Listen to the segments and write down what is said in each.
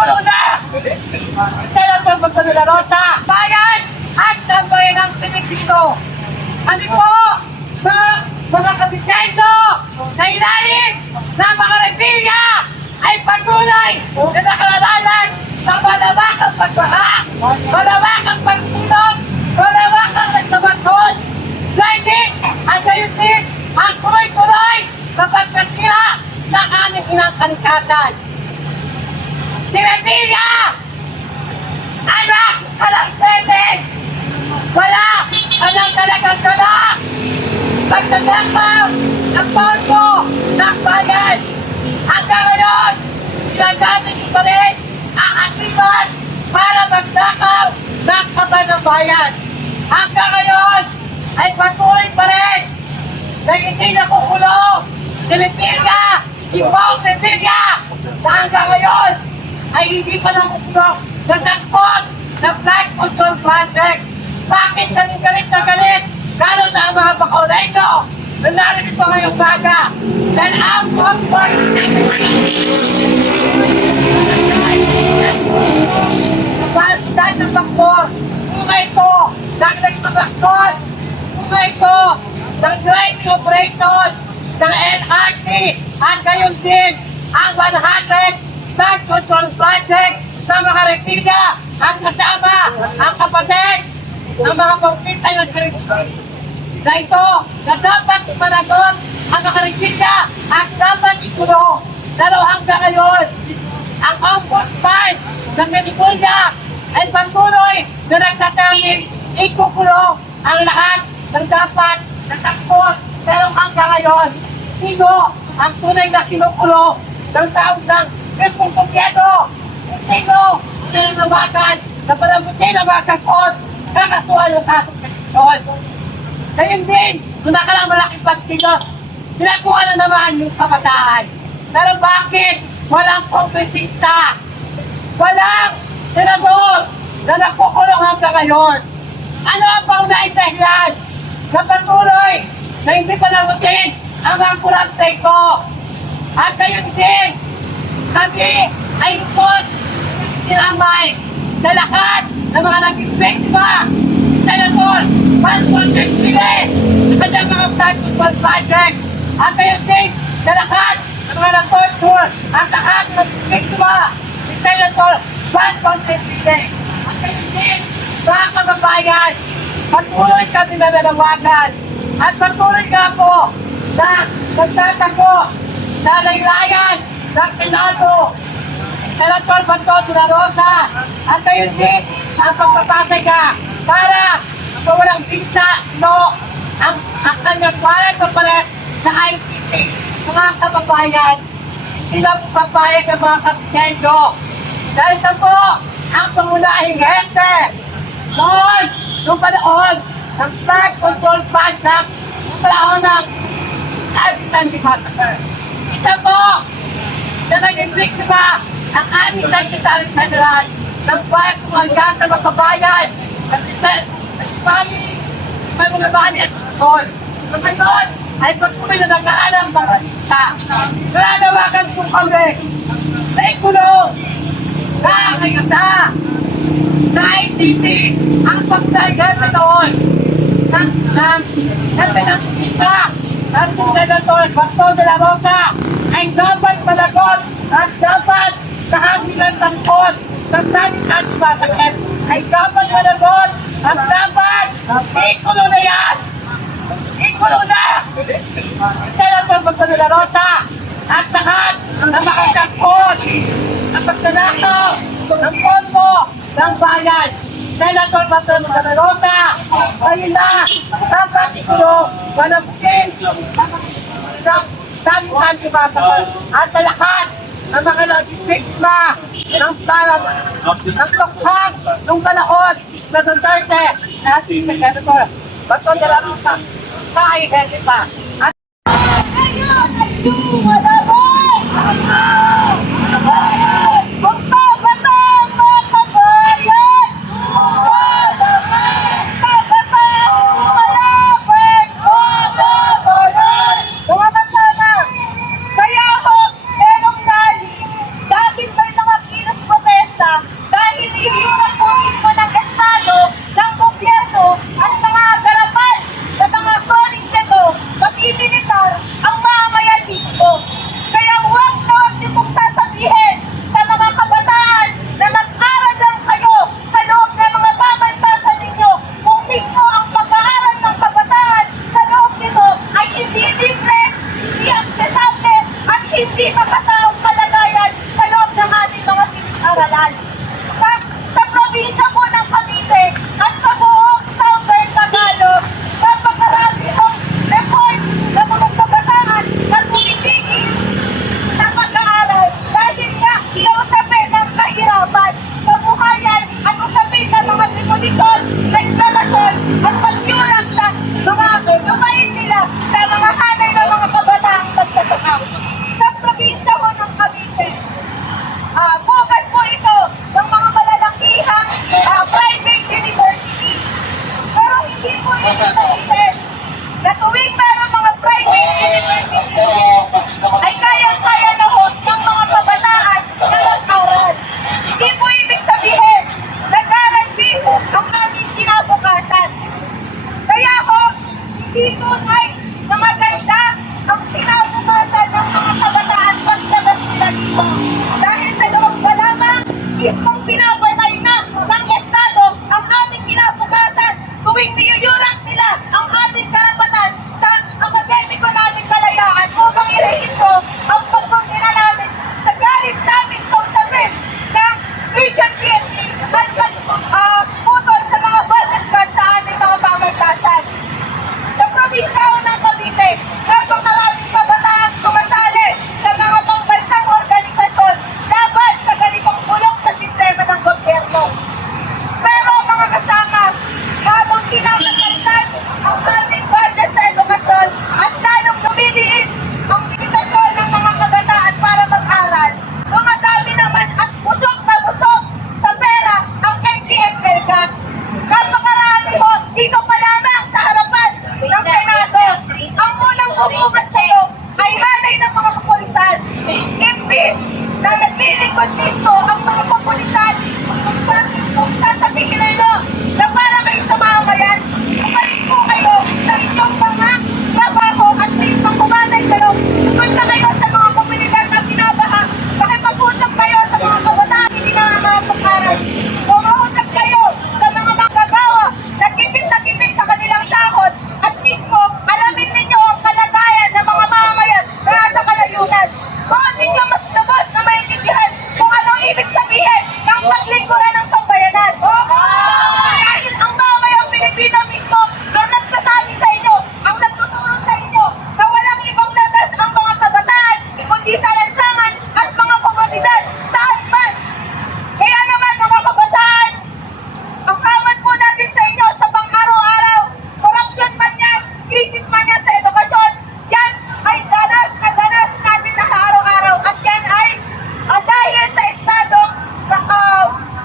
Ikukulong na! Senator Bato de la Rosa! Bayan at sambayan ng Pilipino! Ano po sa mga kabisendo sa ilalim ng mga rebelya ay patuloy na nakalalanan sa malawakang pagbaha, malawakang pagtulog, malawakang nagsabaton, blinding at gayon din ang tuloy-tuloy sa pagkasira ng aming inang kalikatan. Si rebelya! Anak! Anak natin! Wala! Anak talagang talak! Pagkagakaw ng pondo ng bayan! Hanggang ngayon, ginagamit pa rin ang akibat para magnakaw ng kaban ng bayan. Hanggang ngayon, ay patuloy pa rin na hindi nakukulong si Rebilla, si Paul Rebilla, na hanggang ngayon ay hindi pa nakukulong sa sakot ng Flood Control Project. Bakit galit na galit? Lalo sa mga Bacoleno na narinig pa ngayong baga. Dahil ang comfort kapalitan ng bakor, bunga ito ng nagbabakor, bunga ito ng driving operation ng NRT at gayon din ang 100 Flood Control Project sa mga Rebilla ang kasama ang kapatid ng mga pagpintay ng Rebilla na ito na dapat managot ang mga Rebilla at dapat ikulong. Pero hanggang ngayon, ang ombudsman ng Medikulia ay patuloy na nagtatanging ikukulong ang lahat ng dapat natakot. Pero hanggang ngayon, sino ang tunay na kinukulong ng taong ng Pipong Pugyedo? Sino nilalawagan na palamutin ang mga kakot kakasuhan ng kasong katisyon? Ngayon din, kung nakalang malaking pagkilos, pinakuha na naman yung kabataan. Pero bakit walang kongresista? Walang senador na nakukulong hanggang ngayon? Ano ang pangunahing dahilan na patuloy na hindi palamutin ang mga kurante ko? At gayon din, kami ay lupot sinamay sa lahat ng mga naging biktima. Senator Francis Pile sa kanyang mga Flood Control Project. At gayon din sa lahat ng mga nag-torture at lahat ng biktima ni Senator Francis Pile. At gayon din mga kababayan, patuloy kami nananawagan at patuloy nga po na magtatago sa laylayan ng Senado, Senator Bato de la Rosa, at gayon din ang pagpapasaya para walang visa, no, ang kanyang parang papalit sa ICC. Mga kababayan, hindi na papayag ang mga kabisendo. Dahil sa po, ang pangunahing hente noon, nung panahon ng Flood Control Project, nung panahon ng Abitan di Massacre. Isa po, na naging biktima ang aming Secretary General ng bayan kung hanggang sa makabayan kasi may mga bahan at sasol. So ngayon, ay patuloy na nag-aalam ng balista. Nananawagan po kami na ikulong na ngayon na ICC ang pagsagal na noon ng pinag-isa ng Senator Bato de la Rosa ay dapat managot at dapat kahasilan tangkot ng dating anti-masakit ay dapat managot at dapat ikulong na yan! Ikulong na! Senator Bato de la Rosa at lahat ng makasakot ang pagsanakaw ng pondo ng bayan. Senator Bato de la Rosa, ayun na, dapat ikulong, managutin ng dating anti-masakit at sa lahat ng mga naging biktima ng tukhang nung panahon na Duterte na si Senator Bato de la Rosa sa IHL pa. At ngayon ay lumalaban! Magbabatang mga kabayan! Magbabatang lumalaban! Magbabatang! Mga kasama, kaya ho, merong rally, dahil may mga kilos puti nila dahil niyuyurang po mismo ng Estado, ng gobyerno, at mga garapan sa mga kronis nito, pati militar, ang mamamayan mismo. Kaya huwag na huwag niyo pong sasabihin sa mga kabataan na mag-aral lang kayo sa loob ng mga pamantasan ninyo kung mismo ang pag-aaral ng kabataan sa loob nito ay hindi libre, hindi aksesable, at hindi makataong kalagayan sa loob ng ating mga silid-aralan. Sa probinsya po ng Cavite at sa buong Southern Tagalog, napakarami pong efforts ng mga kabataan na tumitigil sa pag-aaral dahil nga sa usapin ng kahirapan, kabuhayan at usapin ng mga demolisyon, reklamasyon at pagkulang sa mga lupain nila sa mga hanay ng mga kabataang magsasaka. Sa probinsya ko ng Cavite, bukod po ito ng mga malalakihang private university. Pero hindi po ito sabihin na tuwing meron mga private university ay kayang-kaya na ho ng mga kabataan na mag-aral. Hindi po ibig sabihin na guarantee ang aming kinabukasan. Kaya ho, hindi tunay na maganda ang kinabukasan ng mga kabataan paglabas nila dito. Dahil sa loob pa lamang, mismong pinapatay na ng Estado ang aming kinabukasan tuwing niyuyurak nila ang aming karapatan sa akademiko namin kalayaan upang irehistro ang pagkumpina namin sa galit namin sa usapin ng tuition fee at putol sa mga budget cuts sa aming mga pamantasan. Sa probinsya ng Cavite, napakaraming kabataang sumasali sa mga pambansang organisasyon laban sa ganitong bulok na sistema ng gobyerno. Pero mga kasama, habang kinakatagtan ang aming budget sa edukasyon at lalong lumiliit ang limitasyon ng mga kabataan para mag-aral, dumadami naman at busog na busog sa pera ang NTF-ELCAC. Napakarami ho, dito pa lamang sa harapan ng Senado. Ang unang bumubat sa iyo ay hanay ng mga kapulisan. Imbis na naglilingkod mismo ang mga kapulisan kung sasabihin nyo na para kayo sa mamayan, umalis po kayo sa inyong mga trabaho at mismo kumanay kayo. Tugod na kayo sa mga komunidad na binabaha. Pakipag-usap kayo sa mga kabataan hindi na nakapag-aral. Kumausap kayo sa mga manggagawa na kipit sa kanilang sahod at mismo alamin ninyo ang kalagayan ng mga mamamayan na nasa kalayunan. Doon ninyo mas lubos na maintindihan kung anong ibig sabihin ng paglingkuran ng sambayanan. Dahil ang mamayang Pilipino mismo ang nagsasabi sa inyo, ang nagtuturo sa inyo na walang ibang landas ang mga kabataan kundi sa lansangan at mga komunidad saan man. Kaya naman mga kabataan, ang kaman po natin sa inyo sa pang-araw-araw, corruption man yan, krisis man yan sa edukasyon, yan ay danas na danas natin na araw-araw at yan ay dahil sa Estado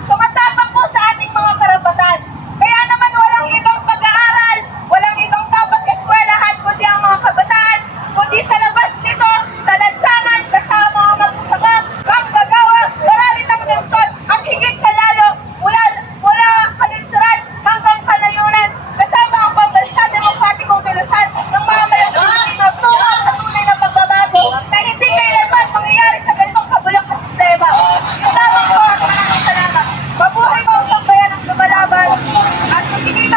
tumatapang po sa ating mga karapatan. Kaya naman walang ibang pag-aaral, walang ibang dapat eskwelahan kundi ang mga kabataan, kundi sa labas nito, sa lansangan, kasama mga magsasaka, manggagawa, maralit ang lungsod, at higit sa lalo, mula kalinsuran hanggang kalayunan, kasama ang pambansa demokratikong kilusan ng mamayang Pilipino tungo sa tunay na pagbabago na hindi kailanman mangyayari sa ganitong kabulok na sistema. Yung lamang po at maraming salamat. Mabuhay mo ang sambayan ng lumalaban at magiging